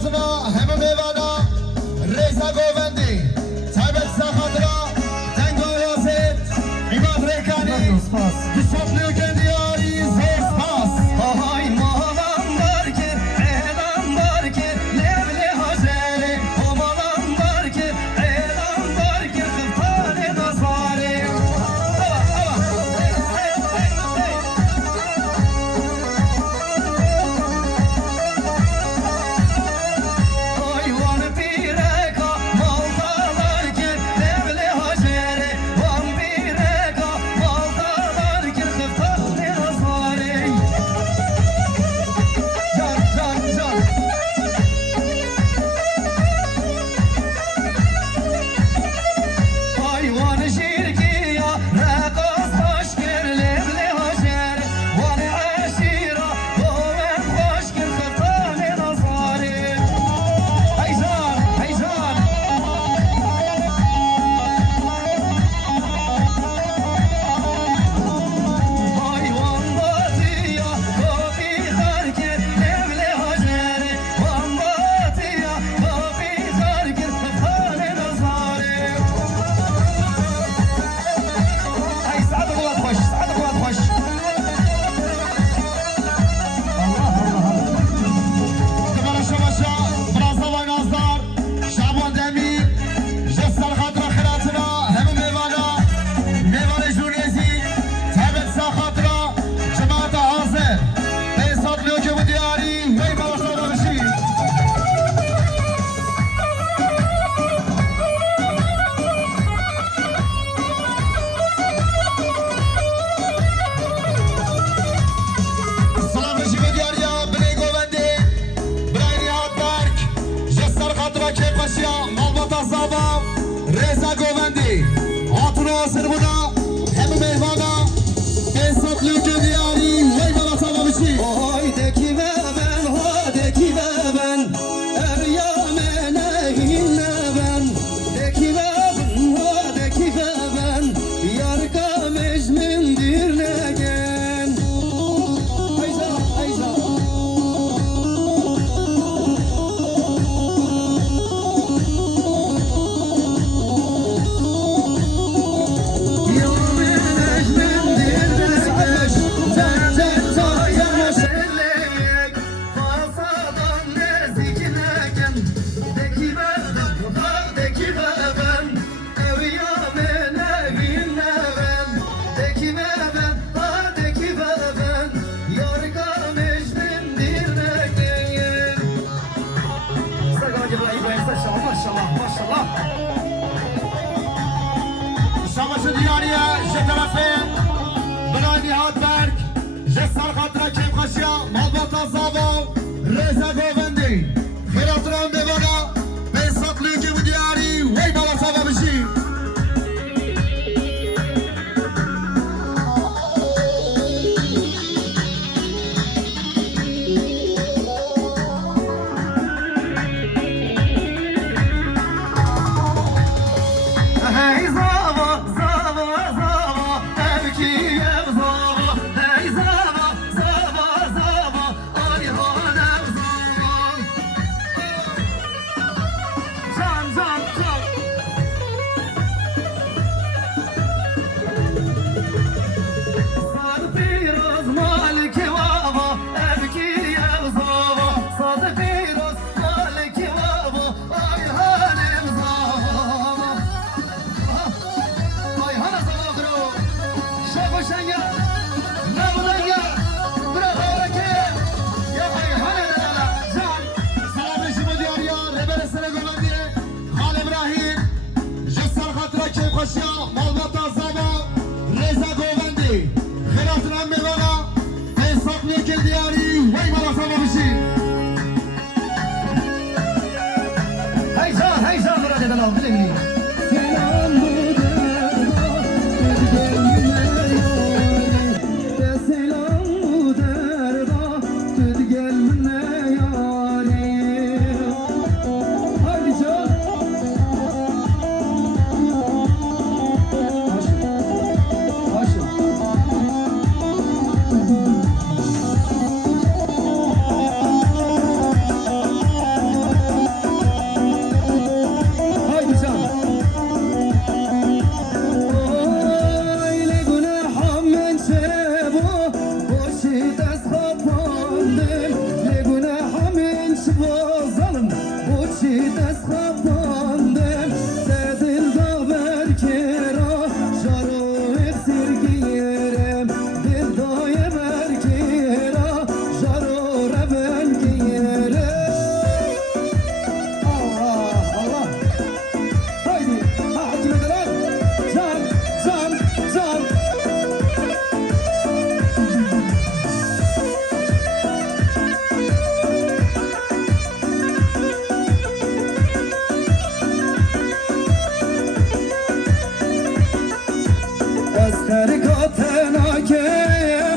خیراتنا همه میوانا رضا گووندی تایبت سخاطرا تنگ آوازت ایماد ریکانی دوستان لیکن دیاری زیز پاس آهای مالم بر که ایلم بر که لبل حجره مالم بر که ایلم بر که خفتان نظاره آیوان پیرکا مالتا بر که لبل حجره وان پیرکا مالتا بر که خفتان نظاره جان جان آیوان شیرکیا رقاص خوشگر لبل حجر وان عشیرا قوم خوشگر خفتان نظاره هیجان آیوان باتیا بابی خرکر لبل حجر وان باتیا بابی خرکر خفتان نظاره ای سعد قوات خوش دبر شماشا برازا و نازدار شعبان دمی جسر خاطر خیراتنا همه میوانا میوان جونیزی تایبت سخاطرا جماعت حاضر بیسات لیوکه و دیاری وی باشا بشی سلام بشی و دیاریا بلی گووندی برای نهاد برک جسر خاطرا که پشیا مالباتا زابا رضا گووندی آتونا آسر بودا همه میوانا بیسات لیوکه دیاری وی باشا بشی Oy deki ve ben, ho deki ve ben, Eryame nehinle ben. Deki ve ben, ho deki ve ben, Yarka mecmindir negen. Hayza. Yarka mecmindir negen. Sellek, fasadan nezikneken. Deki ve ben, ho deki ve ben, Eryame nehinle ben. Deki ve ben, ho deki ve ben, Yarka mecmindir negen. Maşallah. شمس دیاریه شطرفین برای نهاد برک جسر خاطر کم خشیا مالباتا زابا رضا گووندی خیراتنا میوانا بیسات لیوکه و دیاری وی باشا بشی Hey zava, evkiyem zava. Hey zava, ayhanem zava. Can. Sad biraz maliki vava, evkiyem zava. Sad biraz maliki vava, ayhanem zava. Ayhana zavagro, şakoşanga, nabudanga, bırakavake, ya ayhana lala, can. سلام بشی و دیاریا ربر سر گووندی خال ابراهیم جسر خاطر کم خشیا مالباتا زابا رضا گووندی خیراتنا میوانا بیسات لیوکه دیاری وی باشا بشی Heyecan Murat Edelam, bilin. Selam bu deva, از ترکات ناکه